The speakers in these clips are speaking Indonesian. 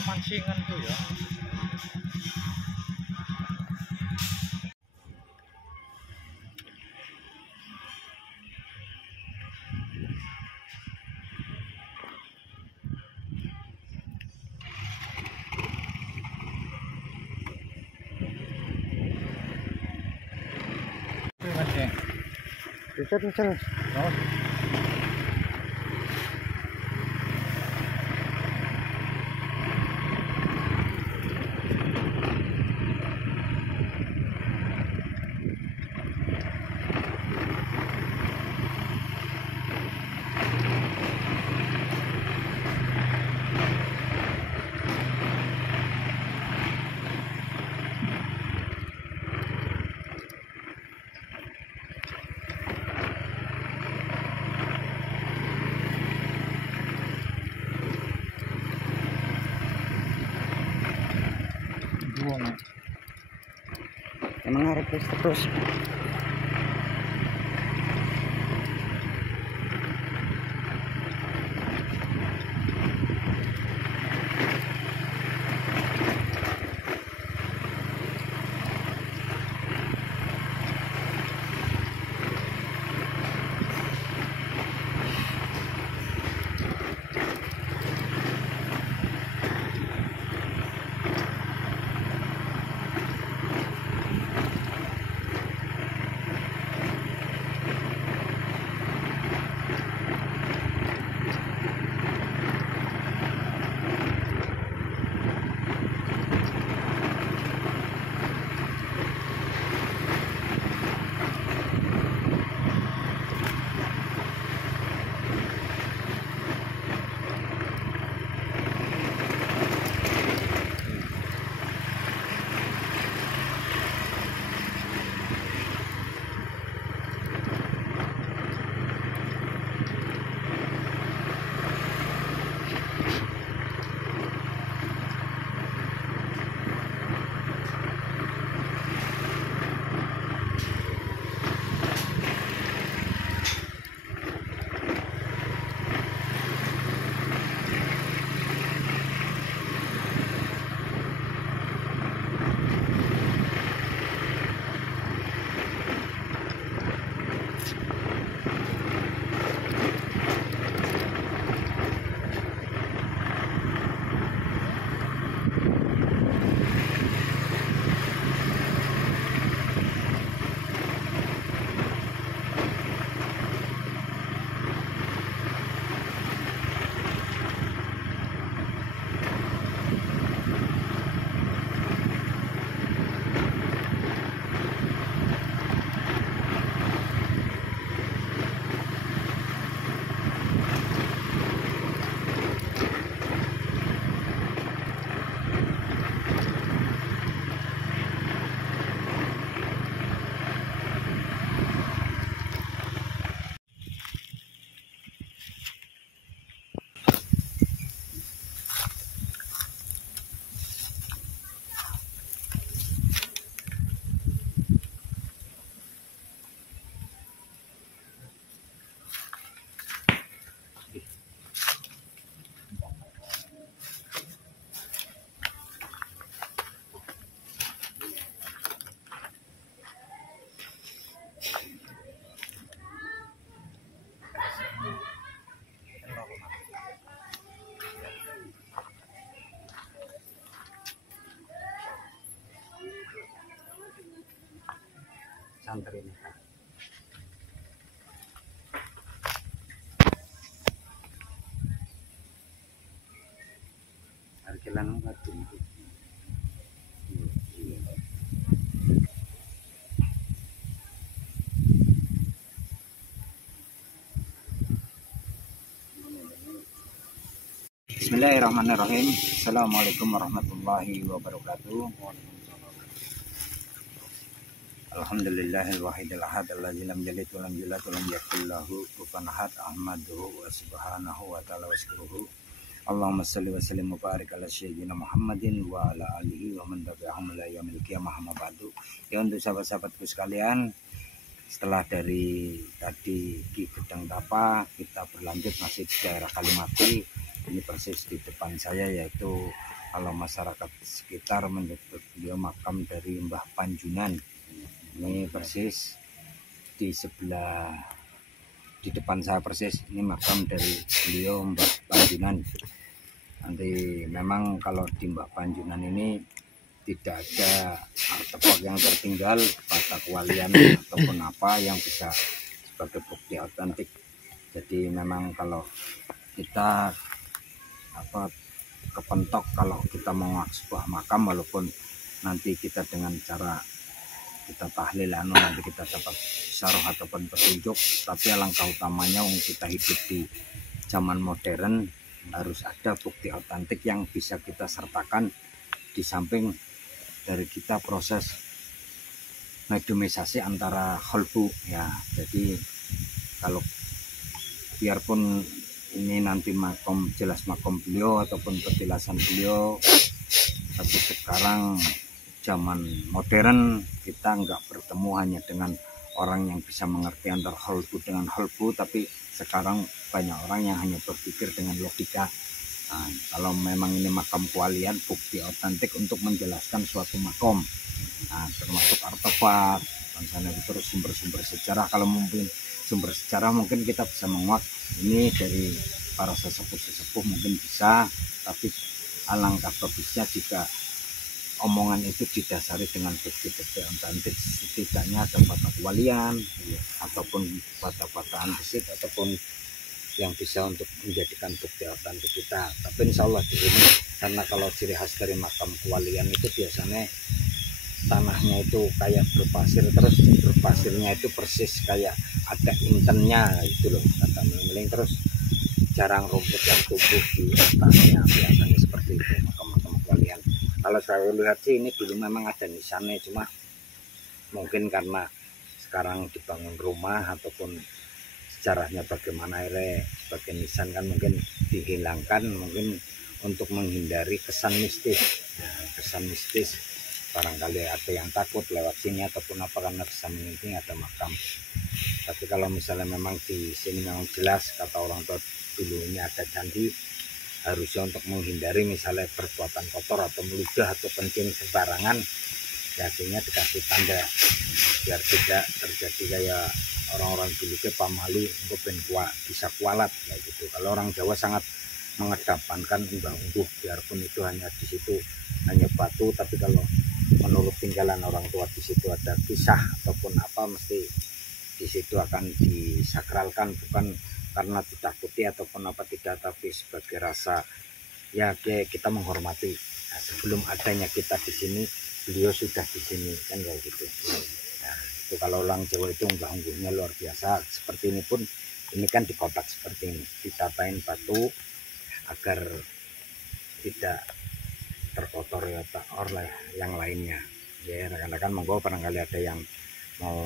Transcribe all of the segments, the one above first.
Kepancingan tuh ya. Bisa. Oh. Emang harus terus. santri ini. Arkilan batu. Bismillahirrahmanirrahim. Assalamualaikum warahmatullahi wabarakatuh. Alhamdulillahil wahidil ahad allazi lam yalid wa lam yulad wa lam yakul lahu kufuwan ahad. Ahmaduhu wa subhanahu wa ta'ala wa syukuruhu. Allahumma shalli wa sallim wa barik ala sayyidina Muhammadin wa ala alihi wa man tabi'ahum ila yaumil qiyamah amma ba'du. Ya, untuk sahabat-sahabatku sekalian, setelah dari tadi Ki Gedang Tapa, kita berlanjut masih di daerah Kalimati. Ini persis di depan saya, yaitu kalau masyarakat sekitar menyebut beliau makam dari Mbah Panjunan. Ini persis di sebelah, di depan saya persis, ini makam dari beliau Mbah Panjunan. Nanti memang kalau di Mbah Panjunan ini tidak ada artefak yang tertinggal, bata kewalian ataupun apa yang bisa sebagai bukti otentik. Jadi memang kalau kita kepentok, kalau kita mau sebuah makam, walaupun nanti kita dengan cara kita tahlil nanti kita dapat syarah ataupun petunjuk, tapi alangkah utamanya kita hidup di zaman modern, harus ada bukti otentik yang bisa kita sertakan di samping dari kita proses mediumisasi antara kholbu ya. Jadi kalau biarpun ini nanti makom, jelas makom beliau ataupun petilasan beliau, tapi sekarang zaman modern kita nggak bertemu hanya dengan orang yang bisa mengerti antara kholbu dengan kholbu, tapi sekarang banyak orang yang hanya berpikir dengan logika. Nah, kalau memang ini makam kewalian, bukti otentik untuk menjelaskan suatu makom, nah, termasuk artefak, misalnya terus sumber-sumber sejarah. Kalau mungkin sumber sejarah mungkin kita bisa menguak ini dari para sesepuh mungkin bisa, tapi alangkah bagusnya jika omongan itu didasari dengan bukti-bukti otentik. Setidaknya ada bata kewalian ataupun bata-bataan gesit ataupun yang bisa untuk menjadikan bukti otentik kita. Tapi insya Allah di sini, karena kalau ciri khas dari makam kewalian itu biasanya tanahnya itu kayak berpasir, terus berpasirnya itu persis kayak ada intennya gitu loh, kata miling, terus jarang rumput yang tumbuh di atasnya, biasanya seperti itu makam-makam kewalian. Kalau saya lihat sih ini dulu memang ada nisannya, cuma mungkin karena sekarang dibangun rumah ataupun sejarahnya bagaimana sebagai nisan kan mungkin dihilangkan, mungkin untuk menghindari kesan mistis. Nah, kesan mistis barangkali ada yang takut lewat sini ataupun apa, karena kesan ini ada makam. Tapi kalau misalnya memang di sini memang jelas kata orang tua dulu ini ada candi, harusnya untuk menghindari misalnya perbuatan kotor atau meludah atau kencing sembarangan, artinya dikasih tanda biar tidak terjadi kayak orang-orang dulu ke pamali untuk bisa kualat kayak gitu. Kalau orang Jawa sangat mengedepankan unggah-ungguh, biarpun itu hanya di situ hanya batu, tapi kalau menurut tinggalan orang tua di situ ada kisah ataupun apa, mesti di situ akan disakralkan, bukan karena ditakuti ataupun apa tidak, tapi sebagai rasa ya kita menghormati. Nah, sebelum adanya kita di sini, beliau sudah di sini kan kayak gitu. Nah, itu kalau orang Jawa itu unggah-ungguhnya luar biasa. Seperti ini pun, ini kan di kotak seperti ini, ditatain batu agar tidak terkotor ya oleh yang lainnya. Ya, rekan-rekan monggo barangkali ada yang mau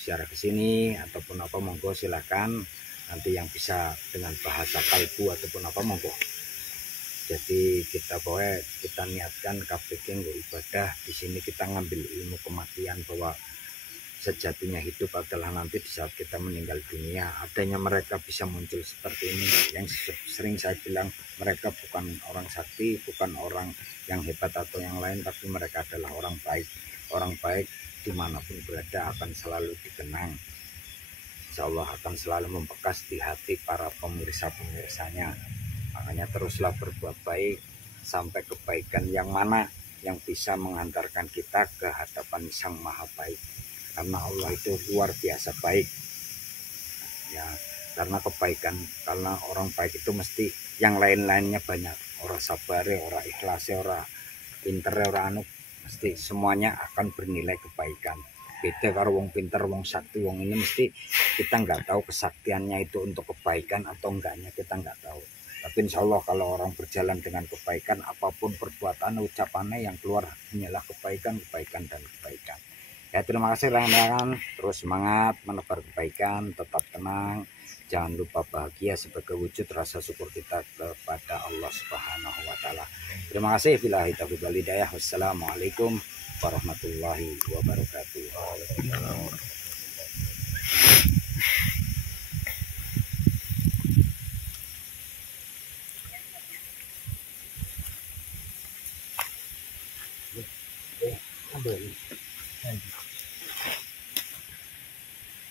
ziarah ke sini ataupun apa, monggo silakan. Nanti yang bisa dengan bahasa kalbu ataupun apa, monggo. Jadi kita niatkan KPK untuk ibadah di sini, kita ngambil ilmu kematian bahwa sejatinya hidup adalah nanti di saat kita meninggal dunia. Adanya mereka bisa muncul seperti ini, yang sering saya bilang, mereka bukan orang sakti, bukan orang yang hebat atau yang lain, tapi mereka adalah orang baik. Orang baik dimanapun berada akan selalu dikenang, insya Allah akan selalu membekas di hati para pemirsa-pemirsanya. Makanya teruslah berbuat baik, sampai kebaikan yang mana yang bisa mengantarkan kita ke hadapan Sang Maha Baik. karena Allah itu luar biasa baik ya. Karena kebaikan, karena orang baik itu mesti yang lain-lainnya banyak, orang sabar, orang ikhlas, orang pinter, orang anu, mesti semuanya akan bernilai kebaikan. Beda karo wong pinter, wong sakti, wong ini mesti kita nggak tahu kesaktiannya itu untuk kebaikan atau enggaknya, kita nggak tahu. Tapi insya Allah kalau orang berjalan dengan kebaikan, apapun perbuatan ucapannya yang keluar hanyalah kebaikan, kebaikan dan kebaikan. Ya terima kasih rekan-rekan, terus semangat menebar kebaikan, tetap tenang, jangan lupa bahagia sebagai wujud rasa syukur kita kepada Allah Subhanahu wa taala. Terima kasih, billahi taufiq wal hidayah. Wassalamualaikum warahmatullahi wabarakatuh.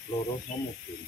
Loro mungkin